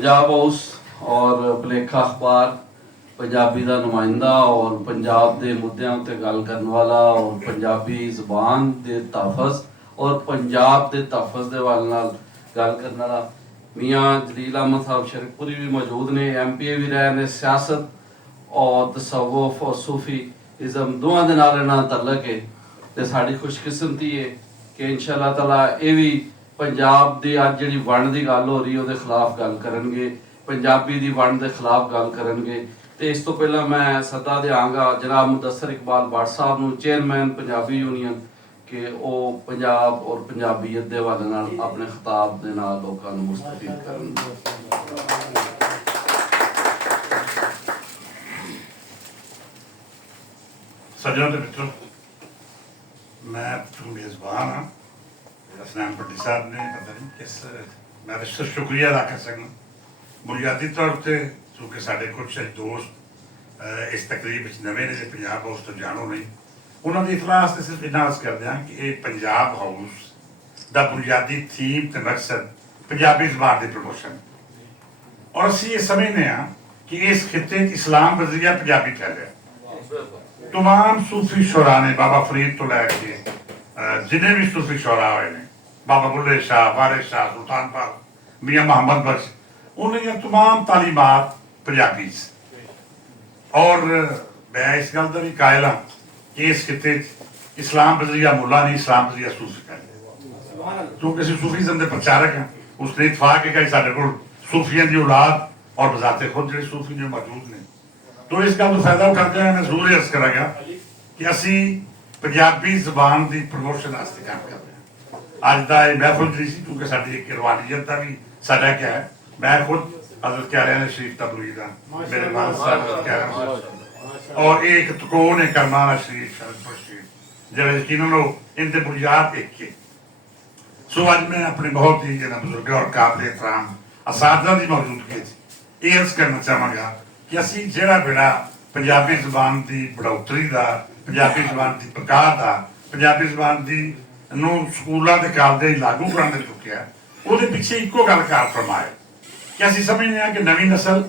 Punjab house और भुलेखा अखबार पंजाबी का नुमाइंदा और पंजाब के मुद्दों उत्ते गल करने वाला और पंजाबी जबान के तहफ़्ज़ और पंजाब के तहफ़्ज़ के वाल नाल गल करने वाला मियाँ जलील अहमद साहब शरीफपुरी भी मौजूद ने। MPA भी रहे ने। सियासत और तसव्वुफ और सूफी इज़म दोवां दे नाल इन्हां दा तल्लक है ते साडी खुशकिस्मती है कि इंशाअल्लाह ताला ये भी पंजाब की अज जी वंड की गल हो रही है खिलाफ गल करनगे, पंजाबी की वंड के खिलाफ गल करनगे। तो इस तो पहला मैं सदा देंगा जनाब मुदस्सर इकबाल भट्ट साहब नूं, चेयरमैन पंजाबी यूनियन, कि वो पंजाब और पंजाबीयत के हवाले नाल अपने खिताब के नाल लोकां नूं मुस्तफीद करन। सज्जनों के मित्रों, मैं मेज़बान हाँ असलैम भट्टी साहब ने पता नहीं किस मैं तो शुक्रिया अदा कर सकना बुनियादी तौर पर चूँकि साढ़े कुछ दोस्त इस तकरीब नवे ने जो पंजाब हाउस तो जानो नहीं उन्होंने इतलास तो सिर्फ इन्ना अर्ज कर दिया कि ये पंजाब हाउस का बुनियादी थीम तो मकसद पंजाबी जबान की प्रमोशन और असी ये समझने हाँ कि इस खिते इस्लाम वजीया पंजाबी फैलिया। तमाम सूफी शुरा ने बाबा फरीद तो लैके जिन्हें भी सूफी शुरा हुए ने, बाबा बुल्ले शाह, वारिस शाह, सुल्तान पाक, मियाँ मोहम्मद बख्श, उन्हें तमाम तालीमात पंजाबी और मैं इस गल का भी कायल हाँ कि इस खिते इस्लाम वजीया मुला नहीं, इस्लाम वजीया सूफी फैलिया। क्योंकि असं सूफीज़म के प्रचारक हैं, उसने इतफाक है कि साढ़े को सूफिया की औलाद और बजाते खुद जो सूफी जो मौजूद ने। तो इस गल का फायदा उठाते हुए मैं जरूर अर्ज करांगा कि असी पंजाबी जबान की प्रमोशन वास्ते काम कर रहे हैं। अज का यह महफिल जी सी क्योंकि साडी एक रवानियत का भी साडा क्या है, मैं खुद हजरत क्यारियां ने शरीफ का मुरीद हाँ, मेरे वालिद साहब क्यारियां और एक तकोन है करमाना शरीफ शरदपुर शरीफ जो यकीनन इनके बुनियाद एक के। सो अज मैं अपने बहुत ही बुजुर्ग और काबिल एहतराम असातिज़ा की मौजूदगी ये अर्ज करना चाहवागा कि असी जिहड़ा बेड़ा पंजाबी जबान की बढ़ोतरी का, पंजाबी जबान की प्रकार का, पंजाबी जबान की स्कूलों के कॉलेज लागू कराने चुके वो पिछे इको गल कार फरमाए कि असी समझने हैं कि नवी नस्ल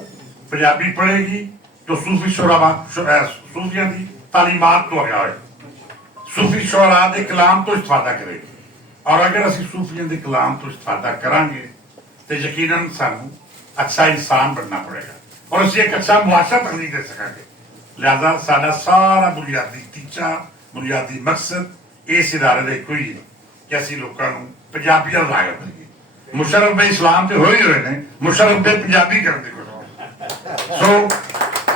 पंजाबी पढ़ेगी तो सूफी शुरा सूफिया की तालीमात तो आया हो, सूफी शुरा के कलाम तो इस्तेफादा करेगी और अगर असी सूफिया के कलाम तो इस्तेफादा करांगे तो यकीनन सानू अच्छा इंसान बनना पड़ेगा और असी एक अच्छा मुआशरा तक नहीं दे सकेंगे। लिहाजा साडा सारा बुनियादी टीचा, बुनियादी मकसद इस इदारे का एको ही है कि असी लोगों को पंजाबी वाल रागत करिए। मुशर्रफ भाई इस्लाम तो हो ही हुए हैं, मुशर्रफ भाई पंजाबी करने को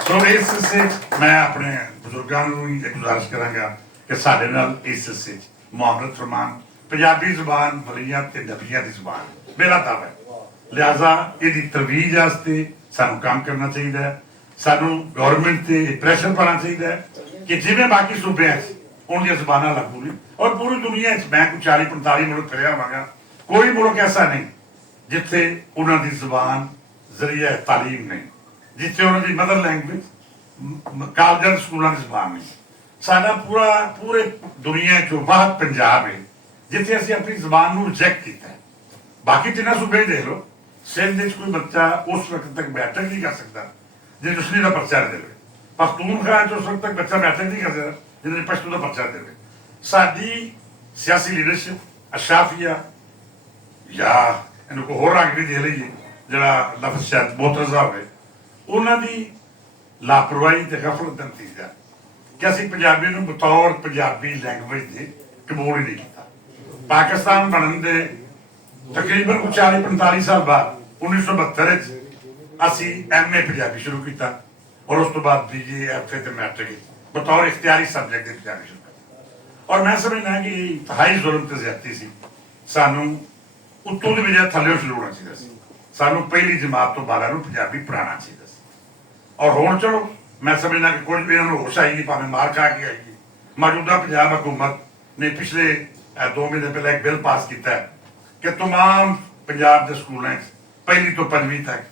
सो इससे मैं अपने बुजुर्गों को एक गुजारिश करांगा कि साडे नाल इस मुआमलत फरमान। पंजाबी जबान वलियां ते नबियां दी जबान मेरा दावा है। लिहाजा इसकी तरवीज वास्ते सानू काम करना चाहिए, सानू गवर्नमेंट से प्रेशर पाना चाहिए कि जिवें बाकी सूबे उनकी जबाना लागू नहीं और पूरी दुनिया मैं कुछ 40-45 मुल्क फिर आवागा, कोई मुल्क ऐसा नहीं जिथे उन्होंने जबान जरिए तालीम नहीं, जिथे उन्होंने मदर लैंग्वेज कॉलेज स्कूलों की जबान नहीं। साडा पूरे दुनिया चो वाहद पंजाब है जिथे असीं अपनी जबान को रिजेक्ट किया है। बाकी तिना सूबे देख लो, सिंध कोई बच्चा उस वक्त तक बैठक नहीं कर सकता जिन्हें उसने का पर्चा दे, पख्तूनख्वा उस वक्त तक बच्चा बैठक नहीं कर सकता जिन्हें पश्तू का पर्चा दे। साडी सियासी लीडरशिप अशाफिया या इनको होर रंग भी दे लीजिए जरा लफ्ज शायद बहुत रजा हो, उन्होंने लापरवाही ते गफलत का नतीजा कि असीं पंजाबी नूं बतौर पंजाबी लैंग्वेज के कबूल ही नहीं किया। पाकिस्तान बनने के तकरीबन कुछ 40-45 साल बाद 1972 असी MA पंजाबी शुरू किया और उस तो बाद BA FA ते मैट्रिक बतौर इख्तियारी सब्जैक्ट की पंजाबी शुरू कर। और मैं समझना कि इंतहाई जुल्म ते ज्यादती सी, सानू उत्तों की बजाय थल्ले शुरू होना चाहिए, सानू पहली जमात तो बाहर पंजाबी पढ़ाना चाहिए। और हुण चलो मैं समझना कि कुछ भी इन्होंने होश आएगी, भावें मार खा के आएगी। मौजूदा पंजाब हुकूमत ने पिछले 2 महीने पहले एक बिल पास किया है कि तमाम पंजाब के स्कूलों पहली तो 5वीं तक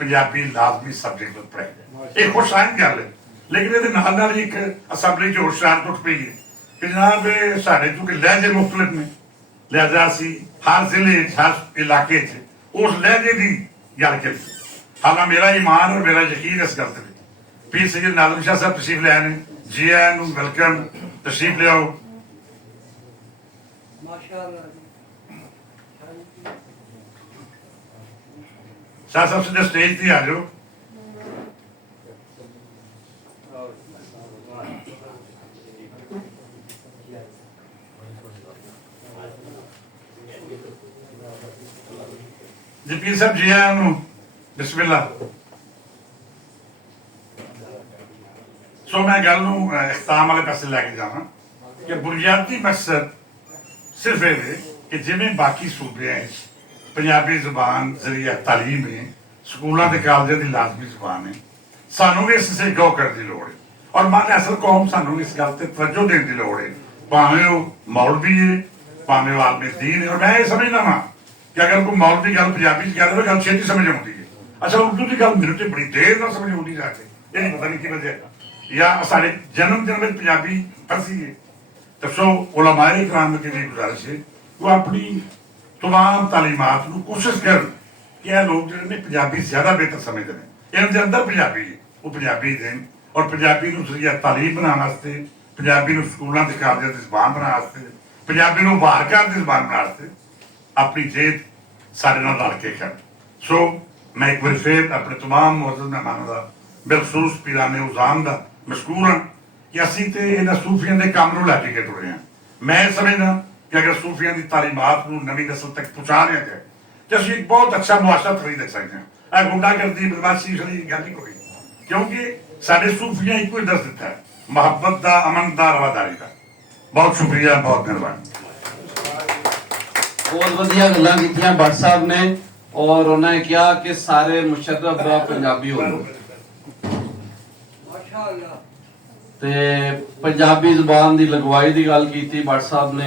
पंजाबी लाजमी सब्जेक्ट पढ़ाई जाए। एक खुशाइन गल है, लेकिन ये एक असैम्बली च होशान उठ पई है कि जनाब साढ़े चूंकि लहजे मुख्तलिफ ने, लिहाजा असी हर जिले हर इलाके उस लहजे की गल करिए ਹਾਲਾ ਮੇਰਾ ਈਮਾਨ ਔਰ ਮੇਰਾ ਯਕੀਨ ਇਸ ਗੱਲ ਤੇ ਪੀਰ ਸੈਯਦ ਨਾਜ਼ਮ ਸ਼ਾਹ ਸਾਹਿਬ ਤਸ਼ਰੀਫ ਲੈ ਆਏ ਨੇ। ਜੀ ਆਇਆਂ ਨੂੰ, ਵੈਲਕਮ, ਤਸ਼ਰੀਫ ਲਿਆਓ। ਮਾਸ਼ਾਅੱਲਾ ਸ਼ਾਹ ਸਾਹਿਬ ਸਿੱਧੇ ਸਟੇਜ ਤੇ ਆ ਜਾਓ। ਜੀ ਪੀਰ ਸਾਹਿਬ ਜੀ ਆਇਆਂ ਨੂੰ, ਬਿਸਮਿਲ੍ਲਾ। ਸੋ ਮੈਂ ਗੱਲ ਨੂੰ ਇਖਤਾਮ ਵਾਲੇ ਪਾਸੇ ਲੈ ਕੇ ਜਾਵਾਂ ਕਿ ਬੁਨਿਆਦੀ ਮਕਸਦ ਸਿਰਫ ਇਹ ਹੈ ਕਿ ਜਿਵੇਂ ਬਾਕੀ ਸੂਬਿਆਂ ਵਿੱਚ ਪੰਜਾਬੀ ਜ਼ੁਬਾਨ ਜ਼ਰੀਆ ਤਾਲੀਮ ਹੈ, ਸਕੂਲਾਂ ਤੇ ਕਾਲਜਾਂ ਦੀ ਲਾਜ਼ਮੀ ਜ਼ੁਬਾਨ ਹੈ, ਸਾਨੂੰ ਵੀ ਇਸ ਸੇ ਗੌਰ ਕਰਨ ਦੀ ਲੋੜ ਹੈ। ਔਰ ਮਨ ਅਸਲ ਕੌਮ ਸਾਨੂੰ ਇਸ ਗੱਲ ਤੇ ਤਵੱਜੋ ਦੇਣ ਦੀ ਲੋੜ ਹੈ, ਭਾਵੇਂ ਉਹ ਮੌਲਵੀ ਹੈ, ਭਾਵੇਂ ਉਹ ਆਲਮੇ ਦੀਨ ਹੈ। ਔਰ ਮੈਂ ਇਹ ਸਮਝਦਾ ਵਾਂ ਕਿ ਅਗਰ ਕੋਈ ਮੌਲਵੀ ਗੱਲ ਪੰਜਾਬੀ ਚ ਕਰ ਰਹੇ ਗੱਲ ਛੇਤੀ ਸਮਝ ਆਉਂਦੀ ਹੈ। ਅੱਛਾ, ਉਰਦੂ ਦੀ ਗੱਲ ਮੈਨੂੰ ਤੇ ਬੜੀ ਦੇਰ ਨਾਲ ਸਮਝ ਆਉਂਦੀ ਜਾ ਕੇ, ਇਹ ਨਹੀਂ ਪਤਾ ਨਹੀਂ ਕੀ ਵਜ੍ਹਾ ਹੈ, ਜਾਂ ਸਾਡੇ ਜਨਮ ਦਿਨ ਵਿੱਚ ਪੰਜਾਬੀ ਫਸੀ ਹੈ। तो सो उलमाए इकराम की भी गुजारिश है वो अपनी तमाम तालीमात को कोशिश कर कि यह लोग जो पंजाबी ज्यादा बेहतर समझते हैं, इनके अंदर पंजाबी है वो पंजाबी देन और पंजाबी जरिए तालीम बनाने वास्ते, पंजाबी स्कूलों के कालजां की जबान बनाने वास्ते, पंजाबी वारकार की जबान बनाने वास्ते अपनी जेद सारे नाल रल के कर। सो मैं एक बार फिर अपने तमाम मौजूद मेहमानों का बिलखसूस पीराने उजान का मशकूर हाँ कि ਅਸੀਂ ਤੇ ਇਹਨਾਂ ਸੂਫੀਆਂ ਦੇ ਕੰਮ ਨੂੰ ਲੈ ਕੇ ਤੁਰੇ ਹਾਂ। ਮੈਂ ਸਮਝਦਾ ਕਿ ਅਗਰ ਸੂਫੀਆਂ ਦੀ ਤਾਲੀਮਾਤ ਨੂੰ ਨਵੀਂ ਨਸਲ ਤੱਕ ਪਹੁੰਚਾ ਲਿਆ ਜਾਏ ਤੇ ਅਸੀਂ ਇੱਕ ਬਹੁਤ ਅੱਛਾ ਮੁਆਸ਼ਰਾ ਖਰੀਦ ਸਕਦੇ ਹਾਂ। ਇਹ ਗੁੰਡਾਗਰਦੀ, ਬਦਮਾਸ਼ੀ ਵਾਲੀ ਗੱਲ ਨਹੀਂ ਕੋਈ, ਕਿਉਂਕਿ ਸਾਡੇ ਸੂਫੀਆਂ ਇੱਕੋ ਹੀ ਦਰਸ ਦਿੱਤਾ ਹੈ, ਮੁਹੱਬਤ ਦਾ, ਅਮਨ ਦਾ, ਰਵਾਦਾਰੀ ਦਾ। ਬਹੁਤ ਸ਼ੁਕਰੀਆ, ਬਹੁਤ ਮਿਹਰਬਾਨੀ। बहुत वधिया गल्लां कीतियां भट्ट साहब ने और उन्होंने कहा कि सारे मुशर्रफ दा पंजाबी हो ਮਾਸ਼ਾਅੱਲਾ ते पंजाबी जुबान दी लगवाई दी गल कीती भट्ट साहब ने।